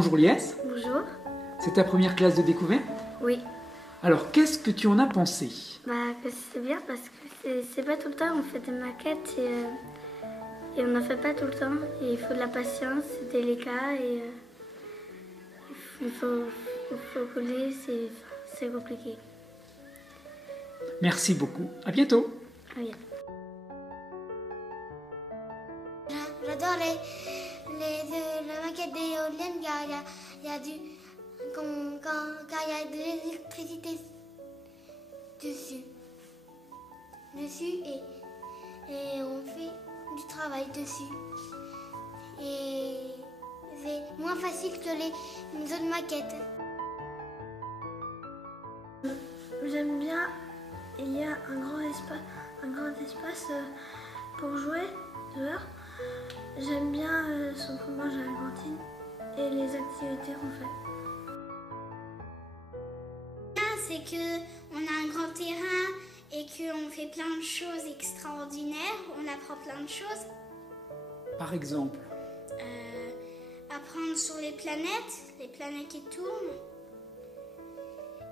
Bonjour Liès, Bonjour. c'est ta première classe de découverte? Oui. Alors qu'est-ce que tu en as pensé? Que c'est bien parce que c'est pas tout le temps on fait des maquettes et on n'en fait pas tout le temps. Et il faut de la patience, c'est délicat et il faut coller, c'est compliqué. Merci beaucoup, à bientôt. Ah, bien. J'adore la maquette des éoliennes car il y a car il y a de l'électricité dessus et on fait du travail dessus. Et c'est moins facile que les autres maquettes. J'aime bien, il y a un grand espace pour jouer dehors. J'aime bien ce qu'on mange à la cantine et les activités qu'on fait. C'est qu'on a un grand terrain et qu'on fait plein de choses extraordinaires. On apprend plein de choses. Par exemple? Apprendre sur les planètes qui tournent.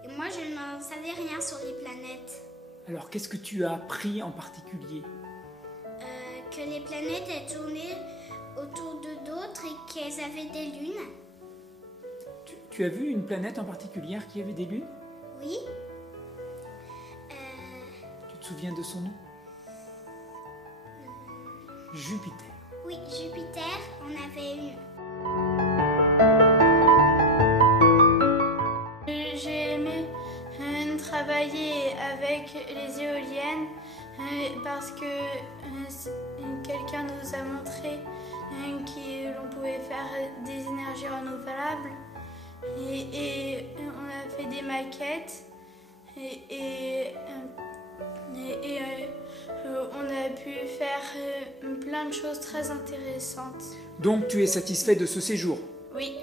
Et moi, je ne savais rien sur les planètes. Alors qu'est-ce que tu as appris en particulier? Que les planètes elles tournaient autour de d'autres et qu'elles avaient des lunes. Tu as vu une planète en particulier qui avait des lunes? Oui. Tu te souviens de son nom? Jupiter. Oui, Jupiter, on avait une. J'ai aimé travailler avec les éoliennes parce que quelqu'un nous a montré qu'on pouvait faire des énergies renouvelables et on a fait des maquettes et on a pu faire plein de choses très intéressantes. Donc tu es satisfait de ce séjour? Oui.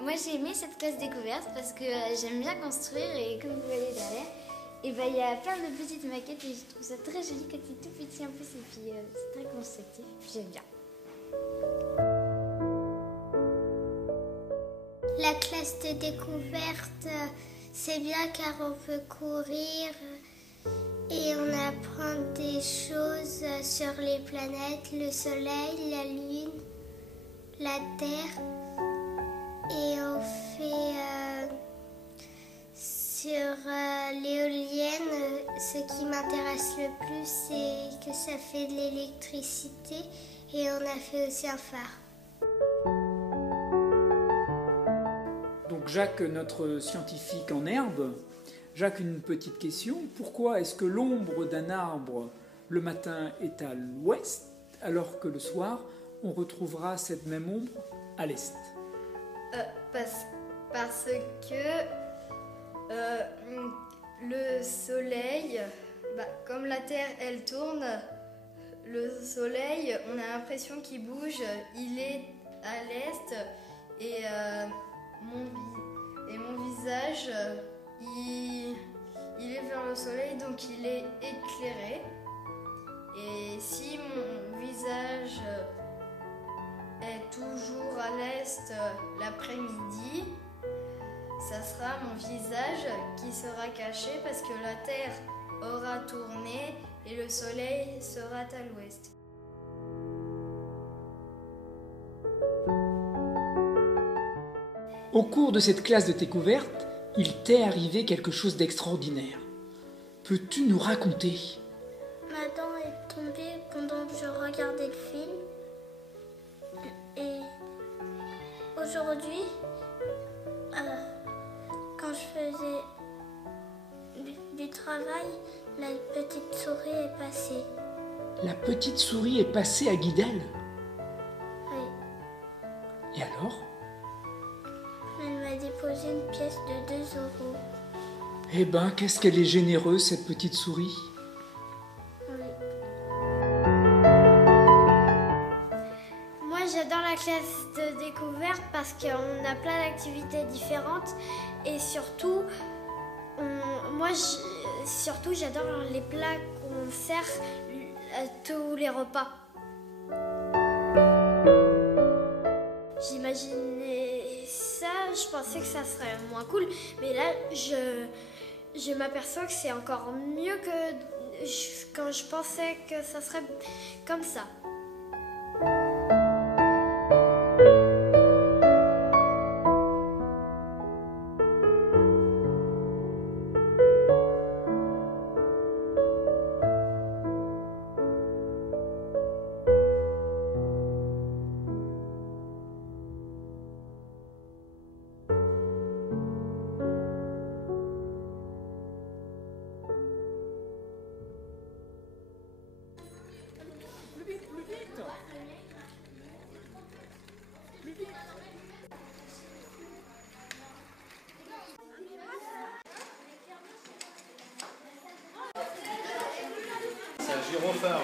Moi j'ai aimé cette classe découverte parce que j'aime bien construire et comme vous voyez derrière, et il y a plein de petites maquettes et je trouve ça très joli quand c'est tout petit en plus et puis c'est très constructif, j'aime bien. La classe de découverte, c'est bien car on peut courir et on apprend des choses sur les planètes, le soleil, la lune, la terre. Et on fait sur l'éolienne, ce qui m'intéresse le plus, c'est que ça fait de l'électricité et on a fait aussi un phare. Donc Jacques, notre scientifique en herbe, Jacques, une petite question. Pourquoi est-ce que l'ombre d'un arbre le matin est à l'ouest alors que le soir on retrouvera cette même ombre à l'est? Parce que le soleil, comme la Terre elle tourne, le soleil on a l'impression qu'il bouge, il est à l'est et mon visage il est vers le soleil donc il est éclairé. Et si mon visage est toujours à l'est l'après-midi, ça sera mon visage qui sera caché parce que la Terre aura tourné et le soleil sera à l'ouest. Au cours de cette classe de découverte, il t'est arrivé quelque chose d'extraordinaire. Peux-tu nous raconter? Ma dent est tombée pendant que je regardais le film. Et aujourd'hui, quand je faisais du travail, la petite souris est passée. La petite souris est passée à Guidel? Oui. Et alors? Elle m'a déposé une pièce de 2 euros. Eh ben, qu'est-ce qu'elle est généreuse, cette petite souris. Oui. Moi, j'adore la classe de découverte parce qu'on a plein d'activités différentes et surtout, j'adore les plats qu'on sert à tous les repas. J'imaginais ça, je pensais que ça serait moins cool, mais là je m'aperçois que c'est encore mieux que quand je pensais que ça serait comme ça. C'est un gyrophare.